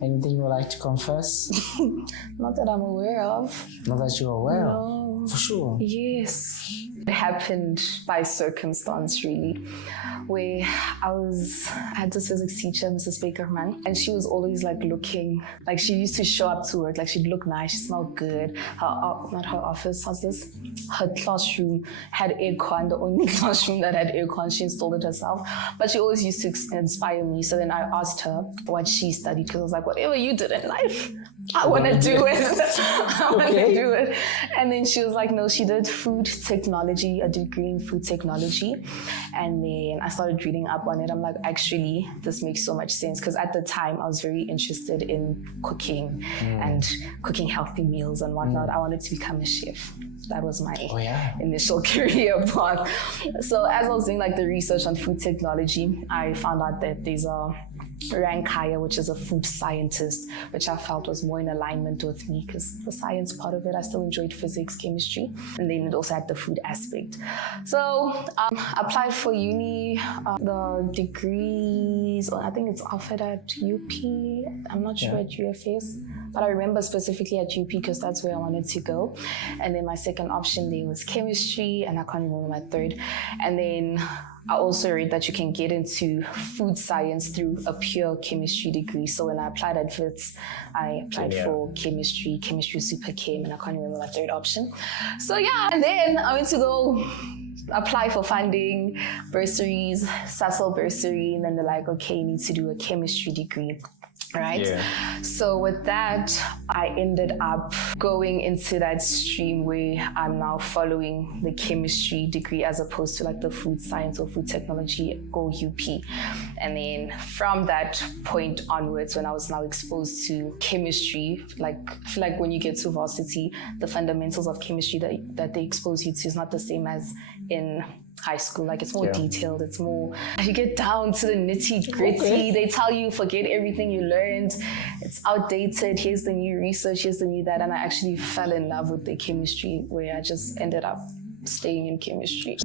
Anything you would like to confess? Not that I'm aware of. Not that you're aware of. No. For sure. Yes. It happened by circumstance, really, where I had this physics teacher, Mrs. Bakerman, and she was always like looking, like she used to show up to work, like she'd look nice, she smelled good. Not her office, how's this? Her classroom had aircon, the only classroom that had aircon, she installed it herself. But she always used to inspire me. So then I asked her what she studied, because I was like, whatever you did in life, I want to do it. I want to do it. And then she was like, no, she did food technology, a degree in food technology. And then I started reading up on it. I'm like, actually, this makes so much sense. Because at the time, I was very interested in cooking and cooking healthy meals and whatnot. I wanted to become a chef. That was my initial career path. So as I was doing like the research on food technology, I found out that there's a rank higher, which is a food scientist, which I felt was more in alignment with me because the science part of it, I still enjoyed physics, chemistry, and then it also had the food aspect. So I applied for uni, the degrees, I think it's offered at UP, I'm not sure at UFS, but I remember specifically at UP because that's where I wanted to go. And then my second option there was chemistry, and I can't remember my third. And then I also read that you can get into food science through a pure chemistry degree. So when I applied at WITS, I applied for chemistry super chem, and I can't remember my third option. So and then I went to go apply for funding, bursaries, SASL bursary, and then they're like, okay, you need to do a chemistry degree. Right? Yeah. So with that, I ended up going into that stream where I'm now following the chemistry degree as opposed to like the food science or food technology or UP. And then from that point onwards, when I was now exposed to chemistry, like I feel like when you get to varsity, the fundamentals of chemistry that they expose you to is not the same as in high school. Like it's more detailed, it's more, you get down to the nitty gritty. They tell you forget everything you learned, it's outdated, here's the new research, here's the new that. And I actually fell in love with the chemistry where I just ended up staying in chemistry.